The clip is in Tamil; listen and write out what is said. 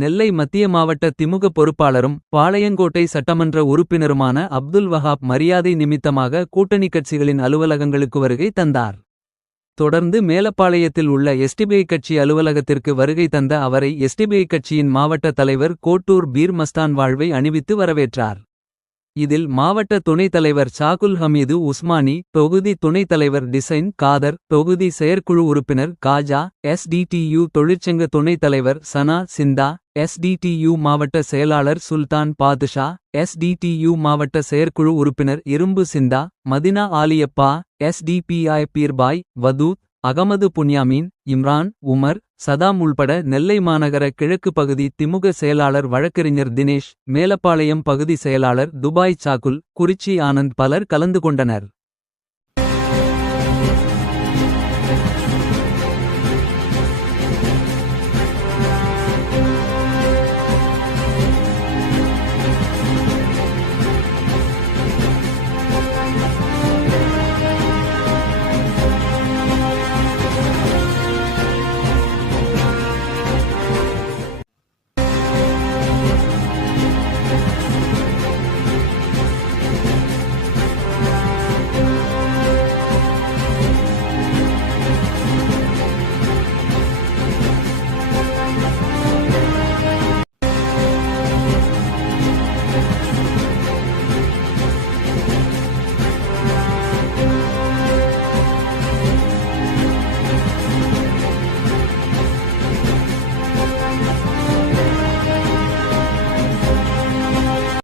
நெல்லை மத்திய மாவட்ட திமுக பொறுப்பாளரும் பாளையங்கோட்டை சட்டமன்ற உறுப்பினருமான அப்துல் வஹாப் மரியாதை நிமித்தமாக கூட்டணி கட்சிகளின் அலுவலகங்களுக்கு வருகை தந்தார். தொடர்ந்து மேலப்பாளையத்தில் உள்ள எஸ்டிபிஐ கட்சி அலுவலகத்திற்கு வருகை தந்த அவரை எஸ்டிபிஐ கட்சியின் மாவட்ட தலைவர் கோட்டூர் பீர் மஸ்தான் வாழ்வை அணிவித்து வரவேற்றார். இதில் மாவட்ட துணைத் தலைவர் சாகுல் ஹமீது உஸ்மானி, தொகுதி துணைத் தலைவர் டிசைன் காதர், தொகுதி செயற்குழு உறுப்பினர் காஜா, எஸ்டிடியு தொழிற்சங்க துணைத் தலைவர் சனா சிந்தா, எஸ்டிடியு மாவட்ட செயலாளர் சுல்தான் பாதுஷா, எஸ்டிடியு மாவட்ட செயற்குழு உறுப்பினர் இரும்பு சிந்தா, Medina ஆலியப்பா, SDPI பீர்பாய், வதூத், Ahmed Bunyamin, Imran, Umar, Saddam உள்பட நெல்லை மாநகர கிழக்கு பகுதி திமுக செயலாளர் வழக்கறிஞர் தினேஷ், மேலப்பாளையம் பகுதி செயலாளர் துபாய் சாகுல், குறிச்சி ஆனந்த் பலர் கலந்து கொண்டனர்.